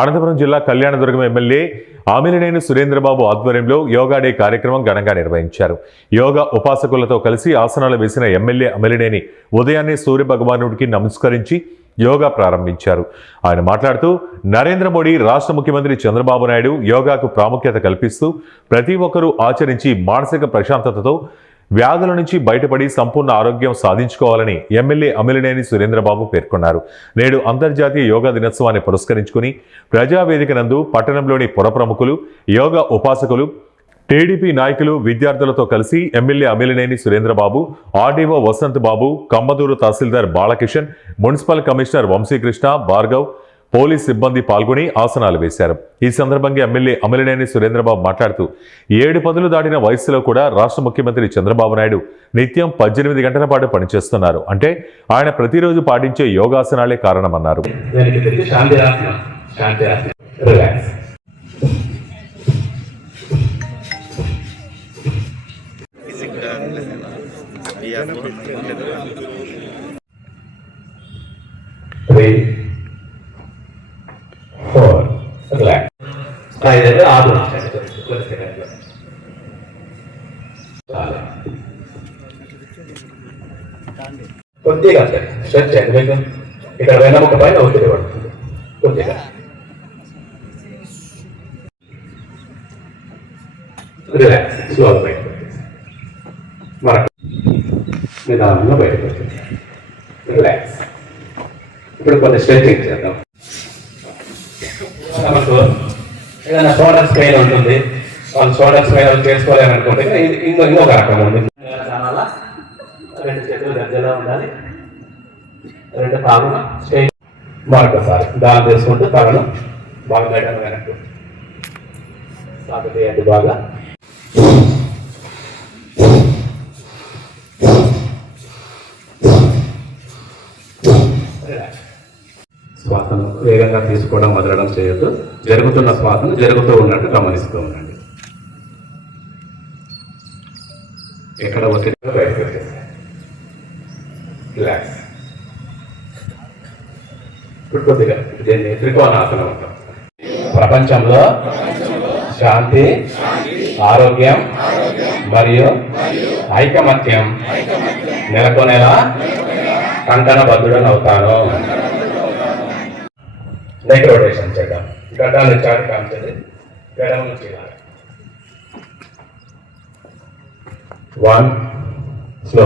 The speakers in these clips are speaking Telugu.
అనంతపురం జిల్లా కళ్యాణదుర్గం ఎమ్మెల్యే ఆమిలినేని సురేంద్రబాబు ఆధ్వర్యంలో యోగా డే కార్యక్రమం ఘనంగా నిర్వహించారు. యోగా ఉపాసకులతో కలిసి ఆసనాలు వేసిన ఎమ్మెల్యే అమిలినేని ఉదయాన్నే సూర్య భగవానుడికి నమస్కరించి యోగా ప్రారంభించారు. ఆయన మాట్లాడుతూ నరేంద్ర మోడీ, రాష్ట్ర ముఖ్యమంత్రి చంద్రబాబు నాయుడు యోగాకు ప్రాముఖ్యత కల్పిస్తూ ప్రతి ఒక్కరూ ఆచరించి మానసిక ప్రశాంతతతో వ్యాధుల నుంచి బయటపడి సంపూర్ణ ఆరోగ్యం సాధించుకోవాలని ఎమ్మెల్యే అమిలినేని సురేంద్రబాబు పేర్కొన్నారు. నేడు అంతర్జాతీయ యోగా దినోత్సవాన్ని పురస్కరించుకుని ప్రజావేదిక నందు పట్టణంలోని పుర ప్రముఖులు, యోగా ఉపాసకులు, టీడీపీ నాయకులు, విద్యార్థులతో కలిసి ఎమ్మెల్యే అమిలినేని సురేంద్రబాబు, ఆర్డీఓ వసంత్ బాబు, కమ్మదూరు తహసీల్దార్ Balakishan, municipal commissioner Vamsikrishna, Bhargav, police సిబ్బంది పాల్గొని ఆసనాలు వేశారు. ఈ సందర్భంగా ఎమ్మెల్యే అమిలినేని సురేంద్రబాబు మాట్లాడుతూ 7 పదులు దాటిన వయసులో కూడా రాష్ట్ర ముఖ్యమంత్రి చంద్రబాబు నాయుడు నిత్యం 18 గంటల పాటు పనిచేస్తున్నారు. అంటే ఆయన ప్రతిరోజు పాటించే యోగాసనాలే కారణమన్నారు. కొద్దిగా స్ట్రెచ్ చేయండి. ఇక్కడ వెన్నముక పైన ఒత్తిడి పడుతుంది. కొద్దిగా రిలాక్స్, స్లోగా బయటకు మనకు నిదానంగా బయటకు రిలాక్స్. ఇప్పుడు కొన్ని స్ట్రెచింగ్ చేద్దాం. మనకు ఏదైనా షోల్డర్ స్ట్రెయిన్ ఉంటుంది, వాళ్ళు షోల్డర్ స్ట్రెయిన్ చేసుకోలేమనుకుంటే ఇంకొక రకం ఉంది. రెండు చేతులు దగ్గరలో ఉండాలి, రెండు కాళ్ళు స్ట్రెయిన్. మరొకసారి దాన్ని తీసుకుంటూ తలను బాగా బయట వెనక్కు సాగుతీయండి. బాగా శ్వాసను వేగంగా తీసుకోవడం, వదలడం చేయొద్దు. జరుగుతున్న శ్వాసను జరుగుతూ ఉన్నట్టు గమనిస్తూ ఉండండి. ఎక్కడ ఒత్తిడి బయటకు వచ్చేస్తాయి. రిలాక్స్. ఇప్పుడు కొద్దిగా దీన్ని త్రికోణాసనం అంటాం. ప్రపంచంలో శాంతి, ఆరోగ్యం మరియు ఐకమత్యం నెలకొనేలా కంకణబద్ధుడని అవుతాను. నెక్ రొటేషన్ చేద్దాం. గడ్డాన్ని చాటు కాంచేది గడ్డం నుంచి 1 స్లో,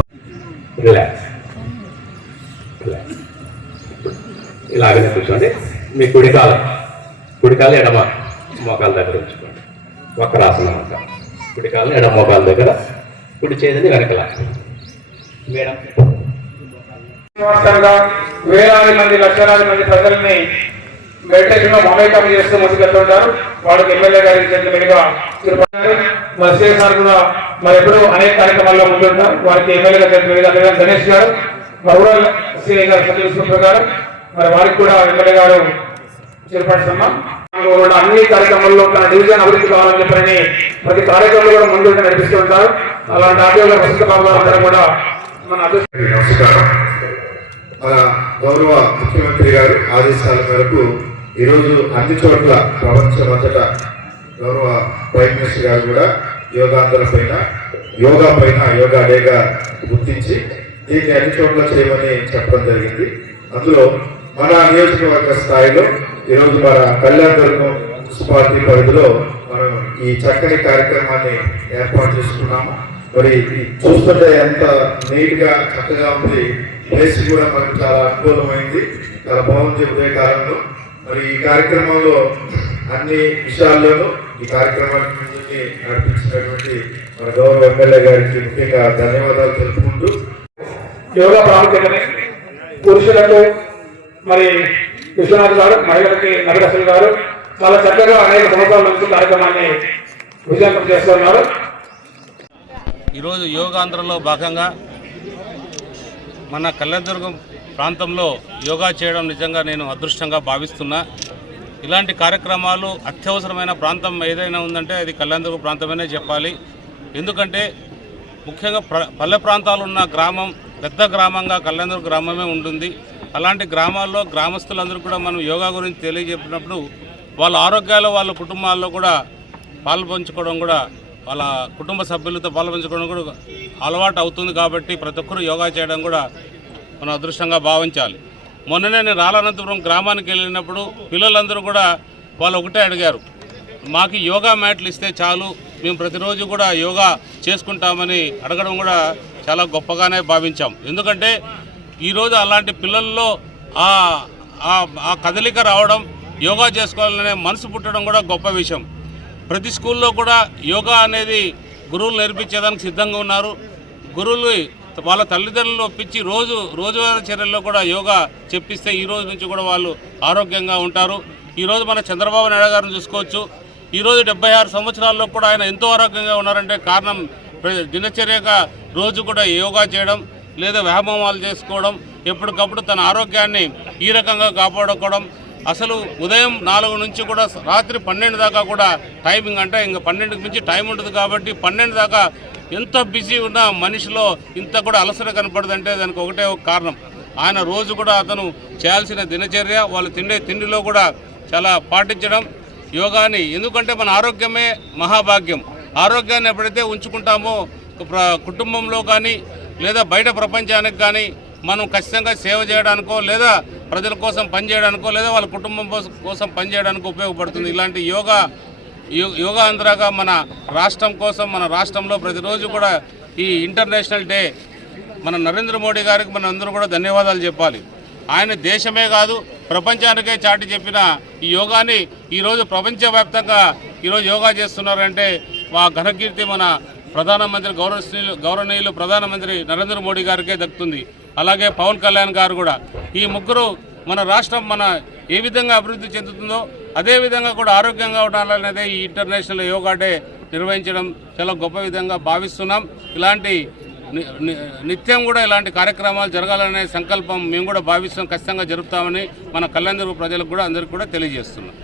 రిలాక్స్. ఇలాగనే కూర్చోండి. మీ కుడికాలు ఎడమ మోకాల దగ్గర ఉంచుకోండి. వక్రాసనం అంటాం. కుడికాలు ఎడమ మోకాల దగ్గర, కుడి చేతిని వెనకలా. మేడం వేలాది మంది, లక్షలాది మంది ప్రజల్ని మెడిటేషన్ లో మమేకం చేస్తూ ముందుకెళ్తుంటారు. వాళ్ళకి ఎమ్మెల్యే గారి మీదుగా తిరుపతి మరి సిఎస్ఆర్ కూడా మరి ఎప్పుడు అనేక కార్యక్రమాల్లో ముందుంటారు. వారికి ఎమ్మెల్యే గారి మీదుగా గణేష్ గారు, మరి రూరల్ సిఐ గారు సత్యవిశ్వ గారు, మరి వారికి కూడా ఎమ్మెల్యే గారు చైర్పర్సన్ అన్ని కార్యక్రమాల్లో తన డివిజన్ అభివృద్ధి కావాలని చెప్పని ప్రతి కార్యక్రమంలో కూడా ముందుండి నడిపిస్తూ ఉంటారు. అలాంటి ఆర్టీఓ వసంత బాబు గారు అందరూ కూడా మన నమస్కారం. మన గౌరవ ముఖ్యమంత్రి గారు ఆదేశాల మేరకు ఈరోజు అన్ని చోట్ల ప్రపంచమంతటా గౌరవ ప్రైమ్ మినిస్టర్ గారు కూడా యోగా డేగా గుర్తించి దీన్ని అన్ని చోట్ల చేయమని చెప్పడం జరిగింది. అందులో మన నియోజకవర్గ స్థాయిలో ఈరోజు మన కళ్యాణదుర్గం మున్సిపాలిటీ పరిధిలో మనం ఈ చక్కని కార్యక్రమాన్ని ఏర్పాటు చేసుకున్నాము. మరి చూస్తుంటే ఎంత నీట్గా చక్కగా ఉంది. ప్లేస్ కూడా మనకు చాలా అనుకూలమైంది, చాలా బాగుంది ఉదయకాలంలో. మరి ఈ కార్యక్రమంలో అన్ని విషయాల్లోనూ ఈ కార్యక్రమాన్ని నడిపించినటువంటి మన గౌరవ ఎమ్మెల్యే గారికి ముఖ్యంగా ధన్యవాదాలు తెలుపుకుంటూ, యోగా ప్రాముఖ్యతని పురుషులకు మరి విశ్వనాథ్ గారు, మహిళలకి నగరసులు గారు చాలా చక్కగా అనేక సంవత్సరాల నుంచి కార్యక్రమాన్ని విజయవంతం చేస్తున్నారు. ఈరోజు యోగాంధ్రలో భాగంగా మన కళ్యాణదుర్గం ప్రాంతంలో యోగా చేయడం నిజంగా నేను అదృష్టంగా భావిస్తున్నా. ఇలాంటి కార్యక్రమాలు అత్యవసరమైన ప్రాంతం ఏదైనా ఉందంటే అది కళ్యాణదుర్గం ప్రాంతమనే చెప్పాలి. ఎందుకంటే ముఖ్యంగా పల్లె ప్రాంతాలు ఉన్న గ్రామం పెద్ద గ్రామంగా కళ్యాణదుర్గం గ్రామమే ఉంటుంది. అలాంటి గ్రామాల్లో గ్రామస్తులందరూ కూడా మనం యోగా గురించి తెలియజెప్పినప్పుడు వాళ్ళ ఆరోగ్యాలు వాళ్ళ కుటుంబాల్లో కూడా పాల్పంచుకోవడం కూడా వాళ్ళ కుటుంబ సభ్యులతో పాల్పంచుకోవడం కూడా అలవాటు అవుతుంది. కాబట్టి ప్రతి ఒక్కరూ యోగా చేయడం కూడా మనం అదృష్టంగా భావించాలి. మొన్ననే నేను రాలనంతపురం గ్రామానికి వెళ్ళినప్పుడు పిల్లలందరూ కూడా వాళ్ళు ఒకటే అడిగారు, మాకు యోగా మ్యాట్లు ఇస్తే చాలు, మేము ప్రతిరోజు కూడా యోగా చేసుకుంటామని అడగడం కూడా చాలా గొప్పగానే భావించాం. ఎందుకంటే ఈరోజు అలాంటి పిల్లల్లో ఆ కదలిక రావడం, యోగా చేసుకోవాలనే మనసు పుట్టడం కూడా గొప్ప విషయం. ప్రతి స్కూల్లో కూడా యోగా అనేది గురువులు నేర్పించేదానికి సిద్ధంగా ఉన్నారు. గురువులు వాళ్ళ తల్లిదండ్రులు ఒప్పించి రోజువారీ చర్యల్లో కూడా యోగా చెప్పిస్తే ఈ రోజు నుంచి కూడా వాళ్ళు ఆరోగ్యంగా ఉంటారు. ఈరోజు మన చంద్రబాబు నాయుడు గారిని చూసుకోవచ్చు. ఈరోజు 76 సంవత్సరాల్లో కూడా ఆయన ఎంతో ఆరోగ్యంగా ఉన్నారంటే కారణం దినచర్యగా రోజు కూడా యోగా చేయడం లేదా వ్యాయామాలు చేసుకోవడం, ఎప్పటికప్పుడు తన ఆరోగ్యాన్ని ఈ రకంగా కాపాడుకోవడం. అసలు ఉదయం 4 నుంచి కూడా రాత్రి 12 దాకా కూడా టైమింగ్, అంటే ఇంకా 12కి మించి టైం ఉంటుంది కాబట్టి 12 దాకా ఎంత బిజీ ఉన్న మనిషిలో ఇంత కూడా అలసట కనపడదంటే దానికి ఒకటే ఒక కారణం. ఆయన రోజు కూడా అతను చేయాల్సిన దినచర్య, వాళ్ళు తిండిలో కూడా చాలా పాటించడం యోగాని. ఎందుకంటే మన ఆరోగ్యమే మహాభాగ్యం. ఆరోగ్యాన్ని ఎప్పుడైతే ఉంచుకుంటామో కుటుంబంలో కానీ లేదా బయట ప్రపంచానికి కానీ మనం ఖచ్చితంగా సేవ చేయడానికో లేదా ప్రజల కోసం పనిచేయడానికో లేదా వాళ్ళ కుటుంబం కోసం పనిచేయడానికి ఉపయోగపడుతుంది. ఇలాంటి యోగా అంతరాగా మన రాష్ట్రం కోసం, మన రాష్ట్రంలో ప్రతిరోజు కూడా ఈ ఇంటర్నేషనల్ డే మన నరేంద్ర మోడీ గారికి మన అందరూ కూడా ధన్యవాదాలు చెప్పాలి. ఆయన దేశమే కాదు ప్రపంచానికే చాటి చెప్పిన ఈ యోగాని ఈరోజు ప్రపంచవ్యాప్తంగా ఈరోజు యోగా చేస్తున్నారంటే ఆ ఘనకీర్తి మన ప్రధానమంత్రి గౌరవనీయులు ప్రధానమంత్రి నరేంద్ర మోడీ గారికే దక్కుతుంది. అలాగే పవన్ కళ్యాణ్ గారు కూడా. ఈ ముగ్గురు మన రాష్ట్రం ఏ విధంగా అభివృద్ధి చెందుతుందో అదే విధంగా కూడా ఆరోగ్యంగా ఉండాలనేదే ఈ ఇంటర్నేషనల్ యోగా డే నిర్వహించడం చాలా గొప్ప విధంగా భావిస్తున్నాం. ఇలాంటి నిత్యం కూడా ఇలాంటి కార్యక్రమాలు జరగాలనే సంకల్పం మేము కూడా భావిస్తాం, ఖచ్చితంగా జరుపుతామని మన కళ్యాణదుర్గ ప్రజలకు కూడా అందరికీ కూడా తెలియజేస్తున్నాం.